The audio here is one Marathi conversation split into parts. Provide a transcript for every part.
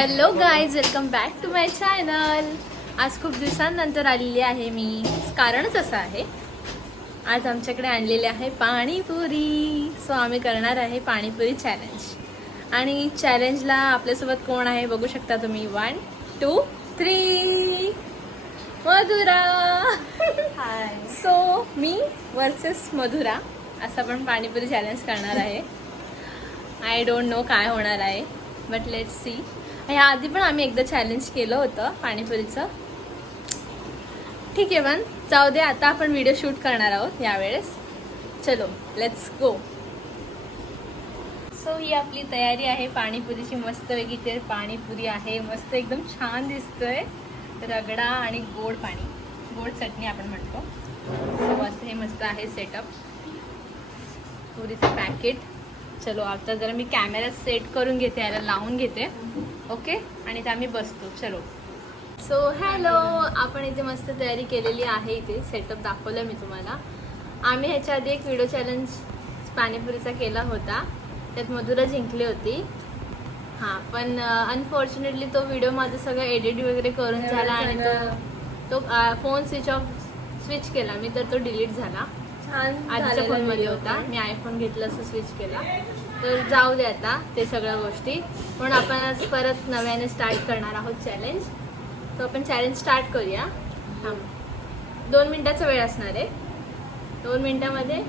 Hello guys welcome back to my channel आज खूप दिवसांनंतर आलेली आहे मी. कारणच असं आहे आज आमच्याकडे आणलेले आहे पाणीपुरी. सो आम्ही करणार आहे पाणीपुरी चॅलेंज आणि चॅलेंजला आपल्यासोबत कोण आहे बघू शकता तुम्ही. One two three Madhura. Hi so मी वर्सेस मधुरा. असं आपण पाणीपुरी चॅलेंज करणार आहे. आय डोंट नो काय होणार आहे बट लेट सी ह्या आधी पण आम्ही एकदा चॅलेंज केलं होतं पाणीपुरीचं. ठीक आहे पण जाऊ दे आता आपण व्हिडिओ शूट करणार आहोत यावेळेस. चलो लेट्स गो सो ही आपली तयारी आहे पाणीपुरीची. मस्त वेगळी ते पाणीपुरी आहे. मस्त एकदम छान दिसतंय. रगडा आणि गोड पाणी. गोड चटणी आपण म्हणतो. सो असं हे मस्त आहे सेटअप पुरीचं पॅकेट चलो आता जरा मी कॅमेरा सेट करून घेते याला लावून घेते. ओके? आणि त्या आम्ही बसतो. चलो. सो हॅलो आपण इथे मस्त तयारी केलेली आहे इथे. सेटअप दाखवलं मी तुम्हाला. आम्ही ह्याच्या आधी एक व्हिडिओ चॅलेंज पाणीपुरीचा केला होता. त्यात मधुरा जिंकली होती. हां पण अनफॉर्च्युनेटली तो व्हिडिओ माझं सगळं एडिट वगैरे करून झाला आणि तो तो फोन स्विच ऑफ स्विच केला. मी तर तो डिलीट झाला. छान आजच्या झालेला फोनमध्ये होता. मी आयफोन घेतला असं स्विच केला. तर जाऊ दे आता ते सगळ्या गोष्टी. पण आपण आज परत नव्याने स्टार्ट करणार आहोत चॅलेंज तो आपण चॅलेंज स्टार्ट करूया. थांब. दोन मिनिटाचा वेळ असणार आहे. दोन मिनिटामध्ये?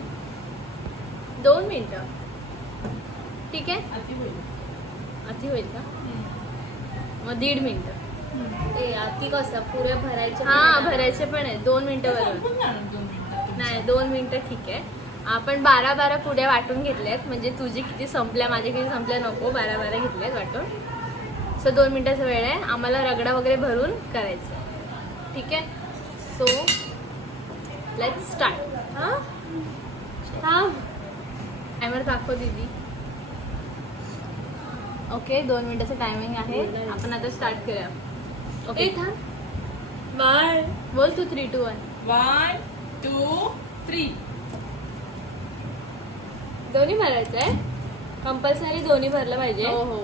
दोन मिनिटं. ठीक आहे? अति होईल. का? मग दीड मिनिटं. ते अति कसं? पुऱ्या भरायच्या हा भरायचे पण आहे. दोन मिनिटं बरोबर. नाही दोन मिनिटं ठीक आहे. आपण बारा बारा पुड्या वाटून घेतल्यात म्हणजे तुझी किती संपल्या माझ्या किती संपल्या नको बारा बारा घेतल्यात वाटून. सो दोन मिनिटाचा वेळ आहे. आम्हाला रगडा वगैरे भरून करायचं. ठीक आहे? सो लेट स्टार्ट हा? हा? टायमर दाखव दीदी. ओके दोन मिनिटाचं टायमिंग आहे. आपण आता स्टार्ट करूया. ओके थांब. वन बोल तू three two one one two three दोन्ही भरायचं आहे? कंपल्सरी दोन्ही भरलं पाहिजे. हो हो.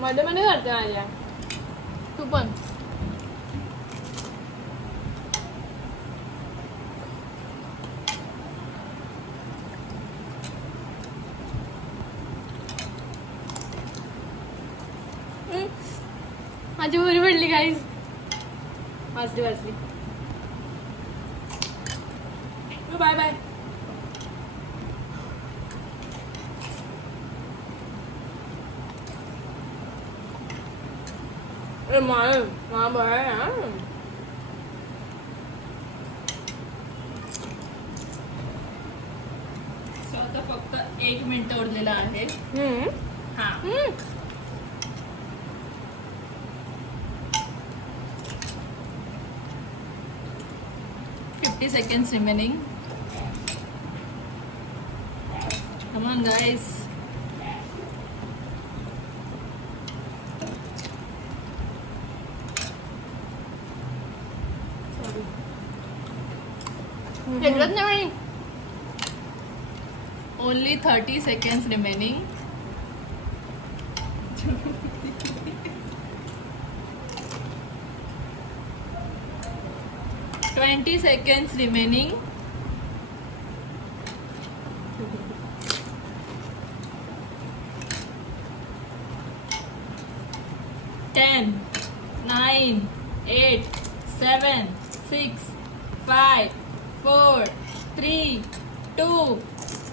मध्ये मध्ये करते माझ्या. तू पण. माझी उरी पडली काहीच वाजली वाजली. बाय बाय माय मा आता फक्त एक मिनिट उरलेला आहे. हम्म. हा. seconds remaining. Eh? Come on, guys. Mm -hmm. Only 30 seconds remaining. Twenty seconds remaining. Ten, nine, eight, seven, six, five, four, three, two,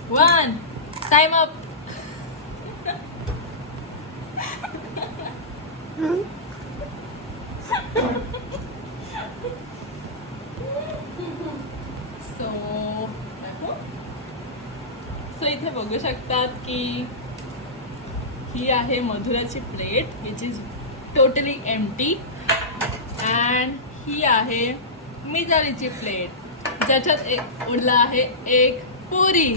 one. Time up. बघू शकतात की ही आहे मधुराची plate which is totally empty and ही आहे मिजालीची प्लेट ज्याच्यात एक उरला आहे एक पुरी.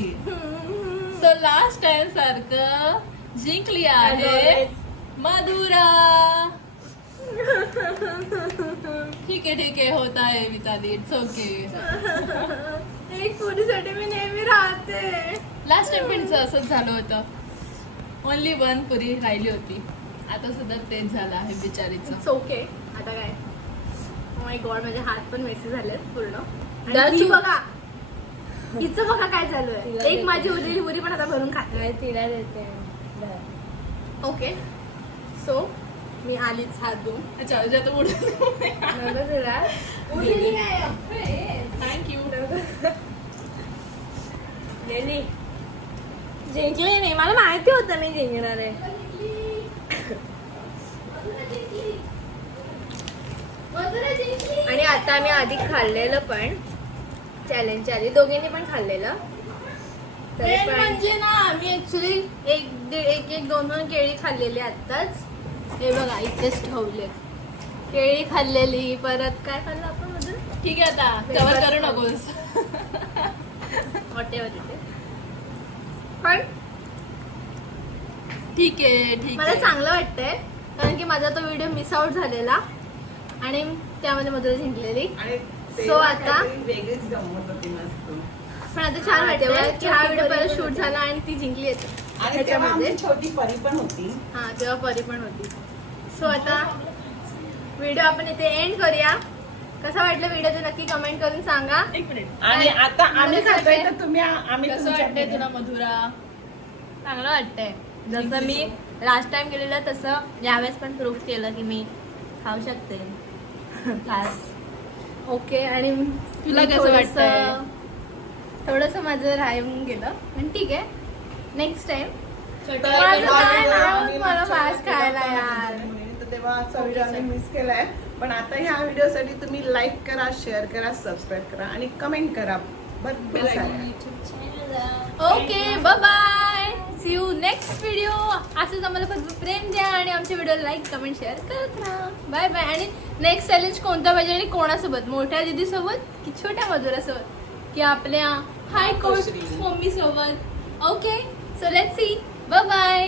सो लास्ट टाइम सारखं जिंकली आहे. मधुरा. ठीक आहे ठीक आहे होत आहे मिताली. इट्स ओके एक पुरीसाठी मी नेहमी राहते. लास्ट टाइम असंच झालं होतं. ओनली वन पुरी राहिली होती. आता सुद्धा तेच झालं आहे बिचारीचं. ओके आता काय? माय गॉड माझे हात पण मेसी झालेत पूर्ण. आणि. बघा. हिचं बघा काय चालू आहे. एक. माझी उरलेली पुरी पण आता भरून खाते. तिला देते. ओके सो मी आलीच हात धुवून अच्छा म्हणजे आता नको तुला थँक्यू जिंकली नाही मला माहिती होतं मी जिंकणार आहे आणि आता आम्ही आधी खाल्लेलं पण चॅलेंजच्या आधी दोघींनी पण खाल्लेलं म्हणजे ना आम्ही ऍक्च्युली एक दीड एक एक दोन दोन केळी खाल्लेली आत्ताच हे बघा इथेच ठेवले केळी खाल्लेली परत काय खाल्लं आपण मधून ठीक आहे आता. कवर करू नकोस वॉटेवर तिथे पण ठीक आहे ठीक मला आहे. चांगलं वाटतंय कारण की माझा तो व्हिडिओ मिस आउट झालेला. आणि त्यामध्ये मधुरा जिंकलेली. आणि So तेव्हा आता- काहीतरी वेगळीच गंमत होती मस्त. पण आता छान वाटतंय. तेव्हा की हा व्हिडिओ पण शूट. झाला आणि ती जिंकली येते आणि तेव्हा ह्याच्यामध्ये आमची छोटी परी पण होती. हा तेव्हा परी पण होती. सो आता व्हिडिओ आपण इथे एंड करूया. कसा वाटलं व्हिडिओ ते नक्की कमेंट करून सांगा. एक मिनिट आणि आता आम्ही मला खातोय सांगते. तर तुम्ही आम्ही कसं तुमच्या वाटतंय पुढे. तुला मधुरा? चांगलं वाटतंय. जसं मी लास्ट टाइम केलेलं तसं यावेळेस पण प्रूफ केलं की मी खाऊ शकते. खास. ओके आणि तुला कसं वाटतंय? थोडंसं माझं राहून गेलं. पण ठीक आहे. नेक्स्ट टाइम तर काय नाही होत मला फास्ट खायला यार. तेव्हा आजचा व्हिडिओ आम्ही मिस केलाय. पण आता ह्या व्हिडिओसाठी तुम्ही लाईक करा शेअर करा सबस्क्राईब करा आणि कमेंट करा. भरपूर okay bye see you next video असंच आम्हाला फक्त प्रेम द्या आणि आमच्या व्हिडिओ लाईक कमेंट शेअर करत राहा. बाय बाय आणि नेक्स्ट चॅलेंज कोणता पाहिजे आणि कोणासोबत? मोठ्या दिदी सोबत की छोट्या मधुरासोबत की आपल्या हाय कोर्ट मातोश्री. मम्मी सोबत? Okay so let see bye bye